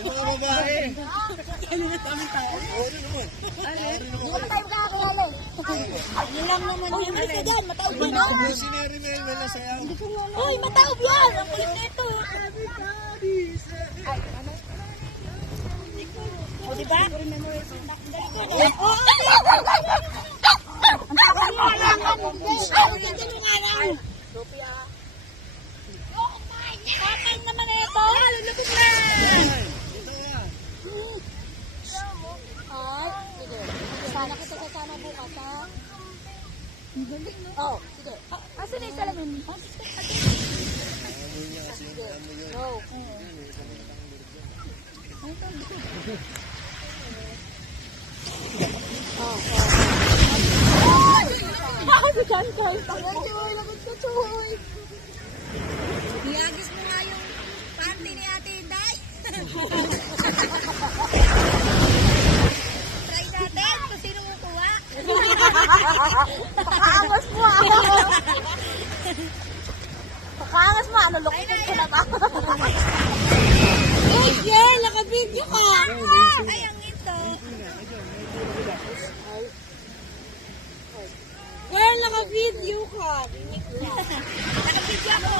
Yung mga babae. Kami tao. Oo, ano naman. Hindi naman tayo kakakilala eh. Yun lang naman yun. Uy, isa dyan, mataob yun oh. Si Neri Mel na sayaw. Uy, mataob yan. Ang kulit na ito. O, diba? O, ang tapos mo lang. Ang tapos nga lang. Kapag naman na ito. Lulubog na. Ay, sige. Sana kita kasama bukas, ha? Ang galing, no? Oo, sige. Asa na yung salamin? Sige. Go. Ay, ito. Bakit si Chan Kai? Ayan, Choy. Lagot ka, Choy. Niyagis mo nga yung panty ni Ate Inday. Try natin kung sino kukuha. Pakaangas mo ako. Pakaangas mo. Ano, lukupin ko na ba? Uy, Jel, naka-video ka. Ay, ang ito. Girl, naka-video ka. Naka-video ako.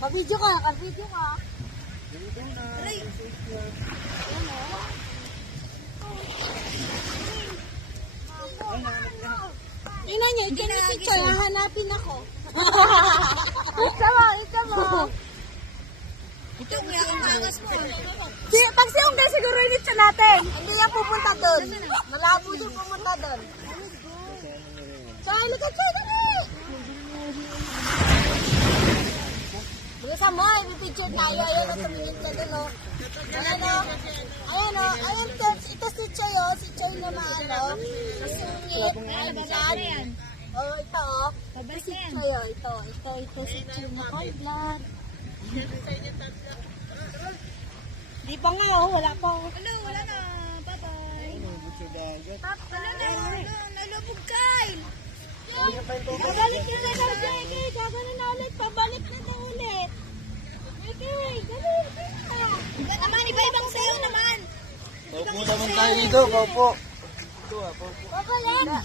Naka-video ka, naka-video ka. Aray. Tingnan niyo, ito na si Choy, hahanapin ako. Ito mo. Ito, kaya ang angas mo. Pag siyong siguro yung ito natin, hindi yan pupunta doon. Malabo yung pumunta doon. Choy, look at Choy, dali! Bilisan mo, i-picture tayo. Ayun, tumingin ka doon, o. Ayan, o. Ayan, o. Ayan, ito si Choy, o. Si Choy na maano. Masungit. Ayan. O, ito, o. Ito si Choy, o. Ito si Choy na cold blood. Di pa nga, o. Wala pa, o. Ano, wala na. Bye-bye. Wala na, nalubog Kyle. Pabalik na na daw, Jackie. Gagano na ulit. Pabalik na na ulit. Jackie, gano'n na. Ito naman, iba-ibang sayo naman. Paupo naman tayo dito, paupo. Papa, yan.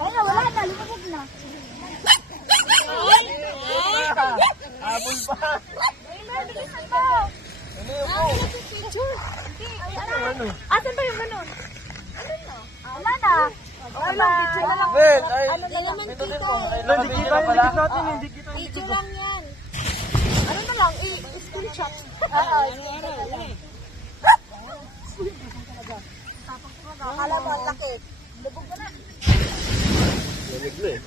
Ayun na, wala na. Lumabog na. Habol pa. Ayun, bilisan mo. Ano yun po? Ano? Asan ba yung ganun? Wala na. Wala. Well, ay, Ano na naman dito din dito? po. Hindi kita natin, hindi kita. Video lang yan. Ano na lang, i-screenshot. Oo, i-screenshot na lang. Akala mo, ang laki. Lubog ka na. Lamig na eh.